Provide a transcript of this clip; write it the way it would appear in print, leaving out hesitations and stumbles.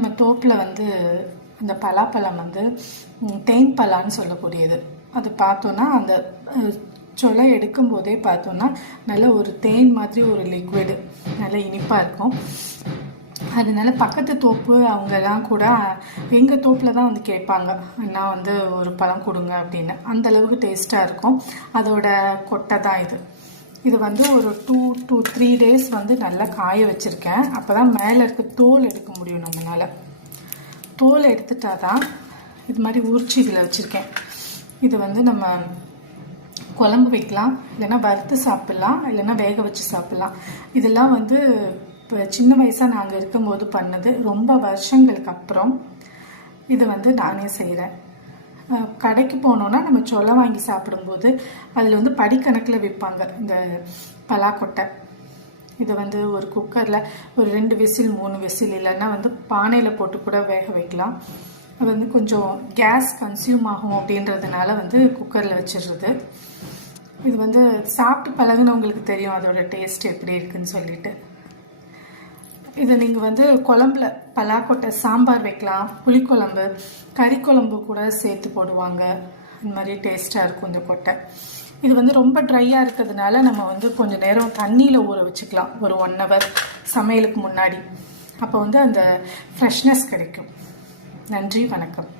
நம்ம தோப்பில் வந்து இந்த பலாப்பழம் வந்து தேன் பலான்னு சொல்லக்கூடியது. அது பார்த்தோன்னா அந்த சொலை எடுக்கும் போதே பார்த்தோன்னா நல்ல ஒரு தேன் மாதிரி ஒரு லிக்விடு நல்ல இனிப்பாக இருக்கும். அதனால பக்கத்து தோப்பு அவங்கெல்லாம் கூட எங்கள் தோப்பில் தான் வந்து கேட்பாங்க, நான் வந்து ஒரு பழம் கொடுங்க அப்படின்னு. அந்தளவுக்கு டேஸ்ட்டாக இருக்கும். அதோட கொட்டை தான் இது. இது வந்து ஒரு 2 to 3 days வந்து நல்லா காய வச்சுருக்கேன். அப்போ தான் மேலே இருக்க தோல் எடுக்க முடியும் நம்மளால். தோல் எடுத்துட்டா தான் இது மாதிரி உரிச்சி இதில் வச்சுருக்கேன். இது வந்து நம்ம குழம்பு வைக்கலாம், இல்லைன்னா வறுத்து சாப்பிட்லாம், இல்லைன்னா வேக வச்சு சாப்பிட்லாம். இதெல்லாம் வந்து இப்போ சின்ன வயசாக நாங்கள் இருக்கும்போது பண்ணது. ரொம்ப வருஷங்களுக்கு அப்புறம் இது வந்து நானே செய்கிறேன். கடைக்கு போனோன்னா நம்ம சொலை வாங்கி சாப்பிடும்போது அதில் வந்து படிக்கணக்கில் விற்பாங்க இந்த பலாக்கொட்டை. இதை வந்து ஒரு குக்கரில் ஒரு 2 விசில் 3 விசில் இல்லைன்னா வந்து பானையில் போட்டு கூட வேக வைக்கலாம். அது வந்து கொஞ்சம் கேஸ் கன்சியூம் ஆகும் அப்படின்றதுனால வந்து குக்கரில் வச்சிடுறது. இது வந்து சாப்பிட்டு பழகுனவங்களுக்கு தெரியும் அதோட டேஸ்ட் எப்படி இருக்குன்னு சொல்லிட்டு. இதை நீங்கள் வந்து குழம்புல பலாக்கொட்டை சாம்பார் வைக்கலாம், புளிக்குழம்பு, கறி குழம்பு கூட சேர்த்து போடுவாங்க. இந்த மாதிரி டேஸ்ட்டாக இருக்கும் இந்த கொட்டை. இது வந்து ரொம்ப ட்ரையாக இருக்கிறதுனால நம்ம வந்து கொஞ்சம் நேரம் தண்ணியில் ஊற வச்சுக்கலாம், ஒரு 1 hour சமையலுக்கு முன்னாடி. அப்போ வந்து அந்த ஃப்ரெஷ்னஸ் கிடைக்கும். நன்றி, வணக்கம்.